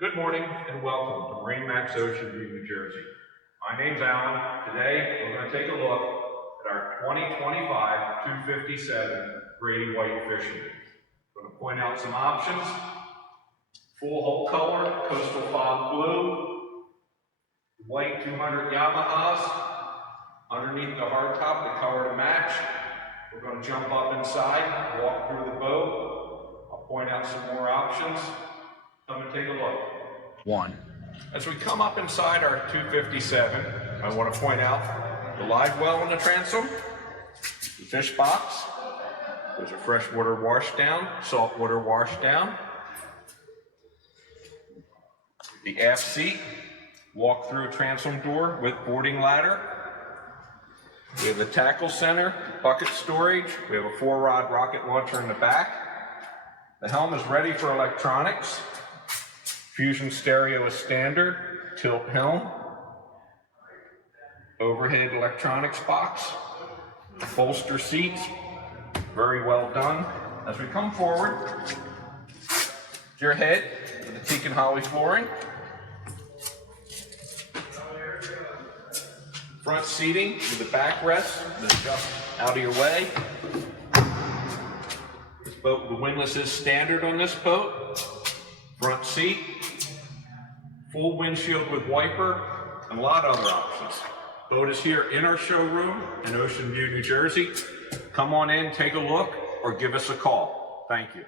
Good morning and welcome to MarineMax Ocean View, New Jersey. My name's Alan. Today we're going to take a look at our 2025 257 Grady-White Fisherman. I'm going to point out some options. Full hull color, coastal fog blue, white 200 Yamahas. Underneath the hardtop, the color to match. We're going to jump up inside, walk through the boat. I'll point out some more options. Come and take a look. As we come up inside our 257, I want to point out the live well in the transom, the fish box. There's a freshwater washdown, saltwater washdown. The aft seat, walk through a transom door with boarding ladder. We have the tackle center, bucket storage. We have a 4-rod rocket launcher in the back. The helm is ready for electronics. Fusion stereo is standard, tilt helm, overhead electronics box, bolster seats, very well done. As we come forward, your head with the teak and holly flooring, front seating with the backrest that's just out of your way. This boat, the windlass is standard on this boat. Front seat, full windshield with wiper, and a lot of other options. Boat is here in our showroom in Ocean View, New Jersey. Come on in, take a look, or give us a call. Thank you.